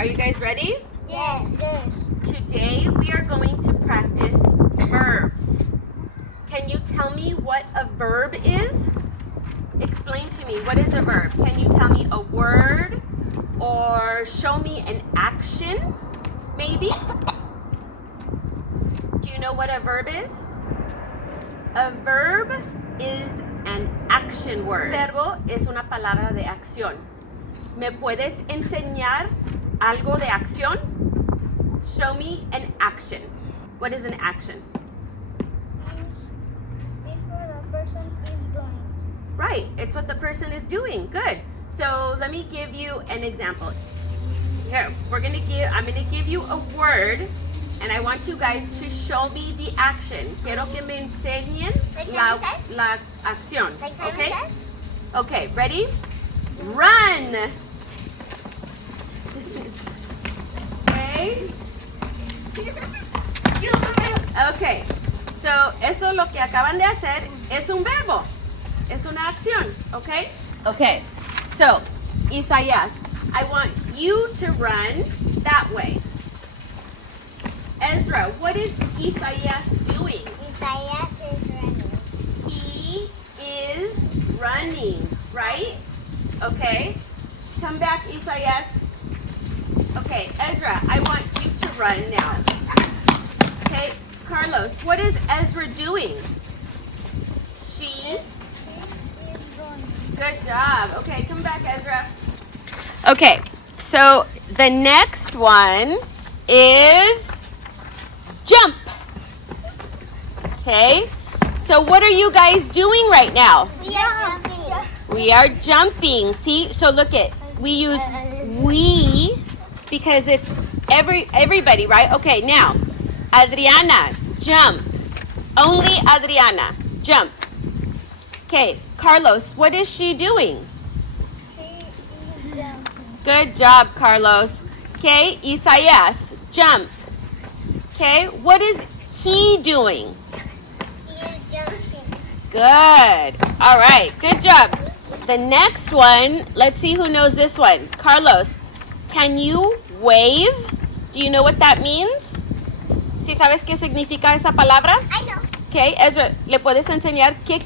Are you guys ready? Yes. Today we are going to practice verbs. Can you tell me what a verb is? Explain to me, what is a verb? Can you tell me a word or show me an action, maybe? Do you know what a verb is? A verb is an action word. Verbo es una palabra de acción. ¿Me puedes enseñar algo de acción? Show me an action. What is an action? It's what the person is doing. Right, it's what the person is doing. Good. So let me give you an example. Here, I'm gonna give you a word, and I want you guys to show me the action. Quiero que me enseñen la acción. Like Simon Okay? says? Okay, ready? Run. Okay. Okay. So, eso lo que acaban de hacer es un verbo. Es una acción, okay? Okay. So, Isaías, I want you to run that way. Ezra, what is Isaías doing? Isaiah is running. He is running, right? Okay. Come back, Isaías. Okay, Ezra, I want you to run now. Okay, Carlos, what is Ezra doing? She. Is going. Good job. Okay, come back, Ezra. Okay, so the next one is jump. Okay, so what are you guys doing right now? We are jumping. We are jumping. See, so look at, we use we because it's everybody, right? Okay, now, Adriana, jump. Only Adriana, jump. Okay, Carlos, what is she doing? She is jumping. Good job, Carlos. Okay, Isaías, jump. Okay, what is he doing? She is jumping. Good. All right, good job. The next one, let's see who knows this one. Carlos, can you wave? Do you know what that means? ¿Sí sabes qué significa esa palabra? I know. Okay, Ezra, ¿le puedes enseñar qué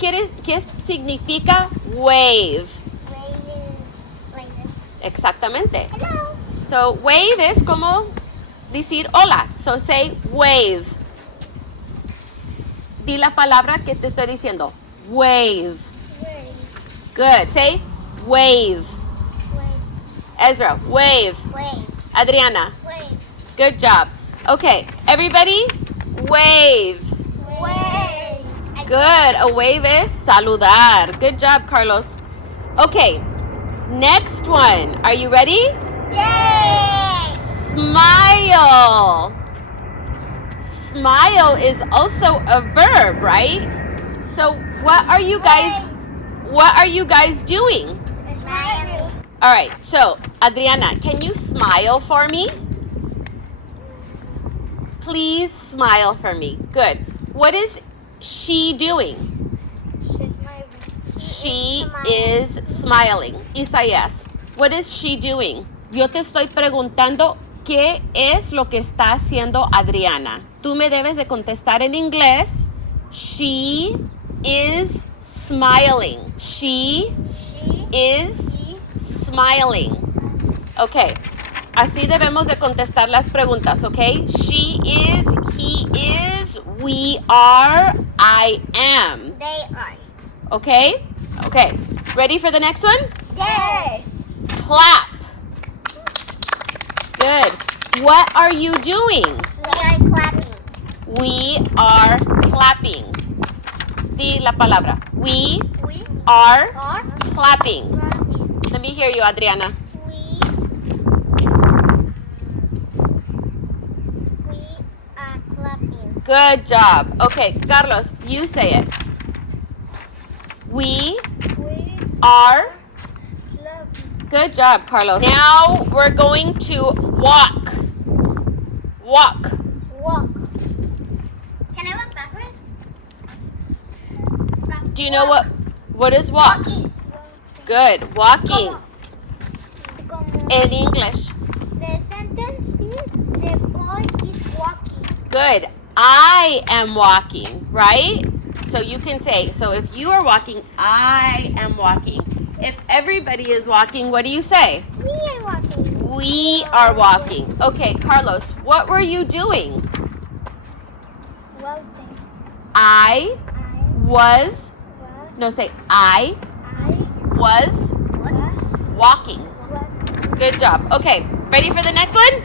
significa wave? Wave is like this. Exactamente. Hello. So, wave es como decir hola. So, say wave. Di la palabra que te estoy diciendo. Wave. Wave. Good. Say wave. Wave. Ezra, wave. Wave. Adriana, Wave. good job. Okay, everybody, wave. Wave. Good. A wave is saludar. Good job, Carlos. Okay, next one. Are you ready? Yes. Smile. Smile is also a verb, right? So what are you guys doing? Smiling. All right, so Adriana, can you smile for me? Please smile for me. Good. What is she doing? She's smiling. She is smiling. Isaías, what is she doing? Yo te estoy preguntando qué es lo que está haciendo Adriana. Tú me debes de contestar en inglés. She is smiling. She is smiling. Okay. Así debemos de contestar las preguntas, okay? She is, he is, we are, I am. They are. Okay? Okay. Ready for the next one? Yes. Clap. Good. What are you doing? We are clapping. We are clapping. Di la palabra. We We are are clapping. clapping. Let me hear you, Adriana. We are clapping. Good job. Okay, Carlos, you say it. We We are. clapping. Good job, Carlos. Now we're going to walk. Walk. Walk. Can I walk backwards? Do you know what is walk? Walking. Good. Walking. Como In English. de The boy is walking. Good. I am walking, right? So you can say, so if you are walking, I am walking. If everybody is walking, what do you say? We are walking. We are walking. Okay, Carlos, what were you doing? Walking. I was, no, say I was walking. Good job. Okay, ready for the next one?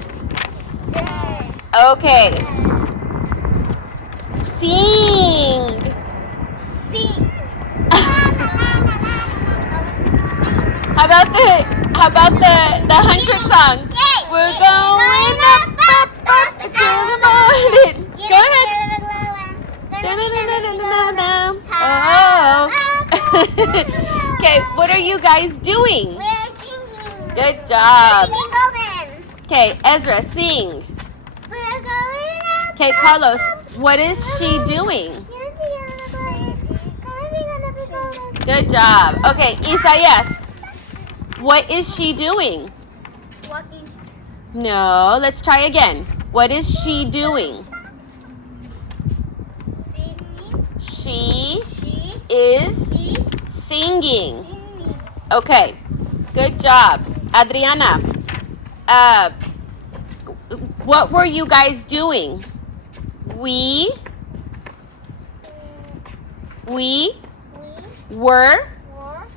Yes. Okay. Sing. Sing. How about the Huntress song? We're going up to the morning. Go ahead. Oh. Okay, what are you guys doing? We're singing. Good job. We're singing golden. Okay, Ezra, sing. We're going up. Okay, Carlos, what is she doing? Good job. Okay, Isaias, what is she doing? Walking. No, let's try again. What is she doing? Singing. She She is is singing. singing. Okay, good job. Adriana, what were you guys doing? We We were were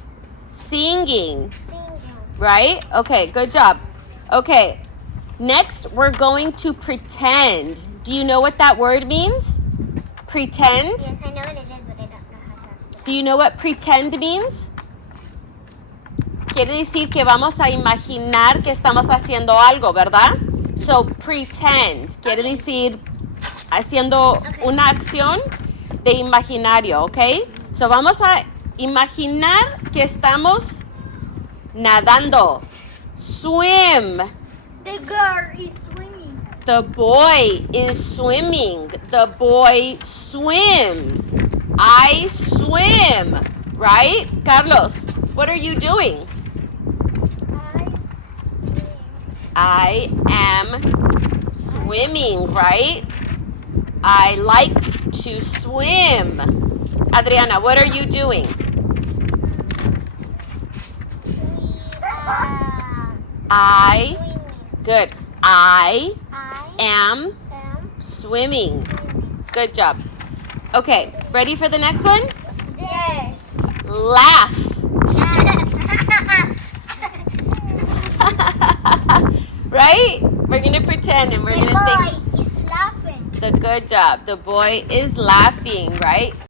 singing, singing. right? Okay, good job. Okay, next we're going to pretend. Do you know what that word means? Pretend? Yes, I know what it is, but I don't know how to say it. Do you know what pretend means? Quiere decir que vamos a imaginar que estamos haciendo algo, ¿verdad? So, pretend quiere decir haciendo una acción de imaginario, ¿ok? So, vamos a imaginar que estamos nadando. Swim. The girl is swimming. The boy is swimming. The boy swims. I swim. Right? Carlos, what are you doing? I am swimming, right? I like to swim. Adriana, what are you doing? I, good. I am swimming. Good job. Okay, ready for the next one? Yes. Laugh. Right? We're going to pretend and we're going to think. The boy is laughing. The good job. The boy is laughing, right?